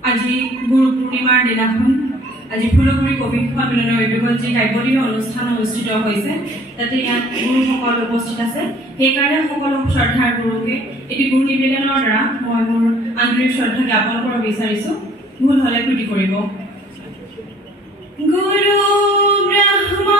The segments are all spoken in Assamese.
আজি গুৰু পূৰ্ণিমাৰ দিনাখন আজি ফুলগুৰি কবি সন্মিলনৰ উদ্যোগত যি কাব্যদিন অনুষ্ঠান অনুষ্ঠিত হৈছে তাতে ইয়াত গুৰুসকল উপস্থিত আছে সেইকাৰণে সকলো শ্ৰদ্ধাৰ গুৰুকে এটি গুৰু নিবেদনৰ দ্বাৰা মই মোৰ আন্তৰিক শ্ৰদ্ধা জ্ঞাপন কৰিব বিচাৰিছো ভুল হলে ত্ৰুটি কৰিব গুৰু ব্ৰহ্মা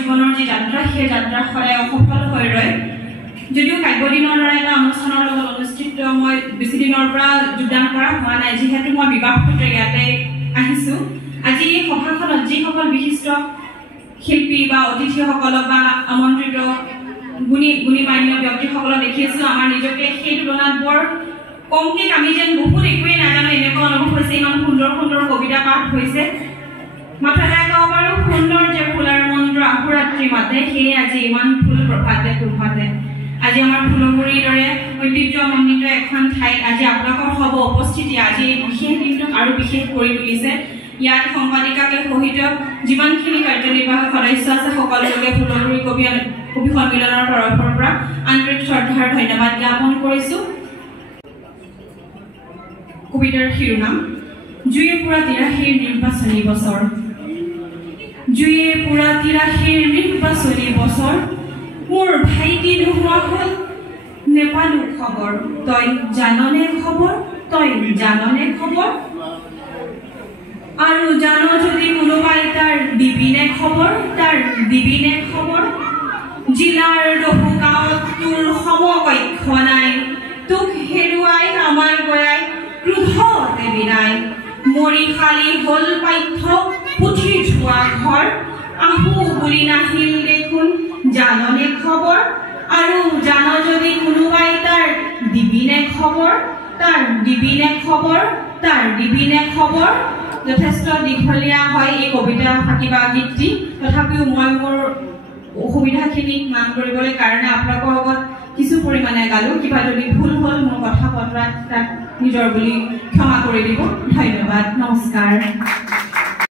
জীৱনৰ যি যাত্ৰা সেই যাত্ৰা সদায় অসফল হৈ ৰয় যদিও কাব্যদিনৰ দ্বাৰা এটা অনুষ্ঠানৰ লগত অনুষ্ঠিত মই বেছি দিনৰ পৰা যোগদান কৰা হোৱা নাই যিহেতু মই বিবাহ সূত্ৰে ইয়াতে আহিছোঁ আজি এই সভাখনত যিসকল বিশিষ্ট শিল্পী বা অতিথিসকলক বা আমন্ত্ৰিত গুণী মান্য ব্যক্তিসকলক দেখি আছোঁ আমাৰ নিজকে সেই তুলনাত বৰ কমকৈ আমি যেন বহুত একোৱেই নাজানো এনেকুৱা অনুভৱ হৈছে ইমান সুন্দৰ সুন্দৰ কবিতা পাঠ হৈছে মাথাটা কবাৰো সুন্দৰ যে ফুলৰ মন্ত্ৰ আহুৰাত্ৰি মাতে সেই আজি ইমান ফুল প্ৰভাতে আজি আমাৰ ফুলগুৰিৰ দৰে ঐতিহ্যমণ্ডিত এখন ঠাইত আজি আপোনালোকৰ হ'ব উপস্থিতি আজি বিশেষ দিনটোক আৰু বিশেষ কৰি তুলিছে ইয়াত সাংবাদিকাকে সহিত যিমানখিনি কাৰ্যনিৰ্বাহক সদস্য আছে সকলোকে ফুলগুৰি কবি সন্মিলনৰ তৰফৰ পৰা আন্তৰিক শ্ৰদ্ধাৰ ধন্যবাদ জ্ঞাপন কৰিছোঁ কবিতাৰ শিৰোনাম জুয়ে পুৰা ৮৩ নিৰ্বাচনী বছৰ জুয়ে পুৰা ৮৩ নিৰ্বাচনী বছৰ মোৰ ভাইটি নোহোৱা হ'ল নেপালো খবৰ তই জাননে খবৰ আৰু জান যদি কোনোবাই তাৰ দিবিনে খবৰ জিলাৰ বহু গাঁৱত তোৰ সমকক্ষ নাই তোক হেৰুৱাই আমাৰ গয়াই ক্ৰোধতে বিনাই মৰি খালি হ'ল পাঠ্য পুথি থোৱা ঘৰ আহু বুলি নাহিল দেখোন জাননে খবৰ আৰু জান যদি কোনোবাই তাৰ দিবিনে খবৰ যথেষ্ট দীঘলীয়া হয় এই কবিতা ফাঁকি বা গীতটি তথাপিও মই মোৰ অসুবিধাখিনিক মান কৰিবলৈ কাৰণে আপোনালোকৰ লগত কিছু পৰিমাণে গালোঁ কিবা যদি ভুল হ'ল মোৰ কথা বতৰাত তাক নিজৰ বুলি ক্ষমা কৰি দিব ধন্যবাদ নমস্কাৰ